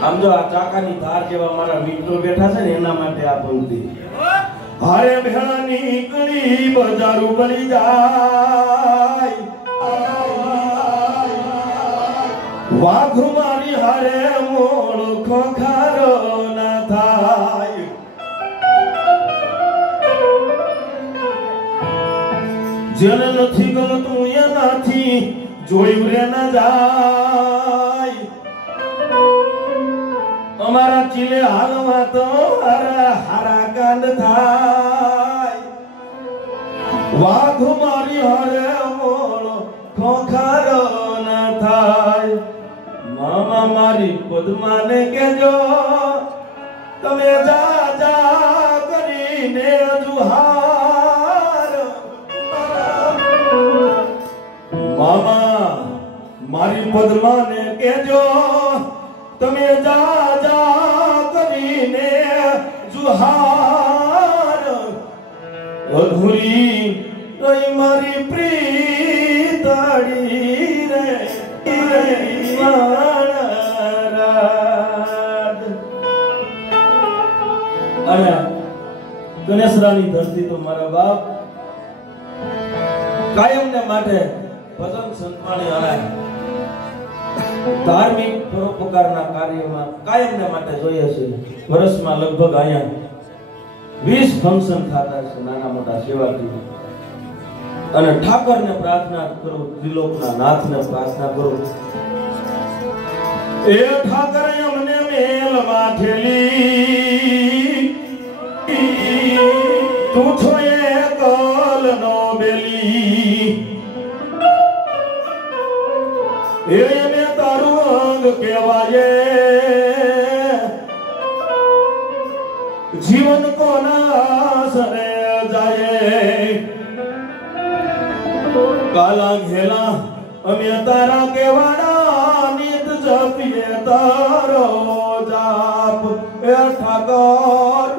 આમ જો આ ચાકાની ધાર જેવા મારા મિત્રો બેઠા છે ને એના માટે આ પંક્તિ હારે ભેળાની કળી બજારું બળી જાય વાઘ મારી હારે મોળ ખોખારો ના થાય જેને નથી ગમતું એનાથી જોયું રે ના જાય અમારા ચીલે હાલમાં તો હારા કાંડ થાય વાઘ મારી હારે મોળ ખોખારો ના થાય મામા મારી પદ્માને કેજો તમે જા જા કરીને જુહાર મામા મારી પદ્માને કેજો તમે જા જા કરીને જુહાર અધૂરી રહી મારી પ્રીતડી રે અને ગણેશરાની ધરતી તો મારા બાપ કાયમને માટે ભજન સંતવાણી હરાય ધાર્મિક પરોપકારના કાર્યમાં કાયમને માટે જોઈએ છે વર્ષમાં લગભગ અહીંયા 20 ફંક્શન થતા છે નાના મોટા સેવાકીય અને ઠાકરને પ્રાર્થના કરું ત્રિલોકના નાથને પ્રાર્થના કરું એ ઠાકર અમને મેલ માઠેલી તું છો એ કલ નો બેલી એને તારું અંગ કહેવાય જીવન કોના સરે જાય કાલા ઘેલા અમે તારા કેવાના નિત જપીએ તારો જાપ એ ઠાકર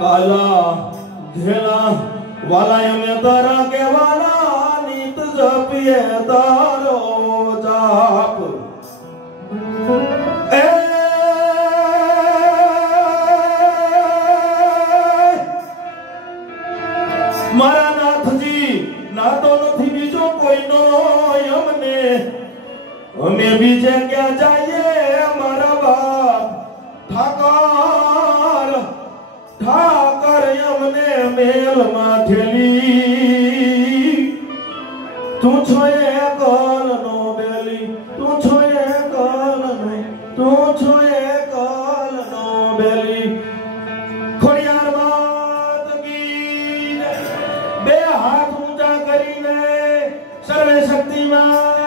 કાલા ઘેલા વાલા અમે તારા કેવાના નિત જપીએ તારો જાપ એ મારા નાથજી નાતો નથી બીજો કોઈનો અમને અમે બીજે ક્યાં જઈએ મારા બાપ ઠાકર ઠાકર અમને મેલ માઠેલી તું છો એ કલ નો બેલી તું છો એ કલ નો તું છો એ કલ નો બેલી ખોડિયાર માત કી બે હાથ ઊંચા કરીને સર્વે શક્તિમાં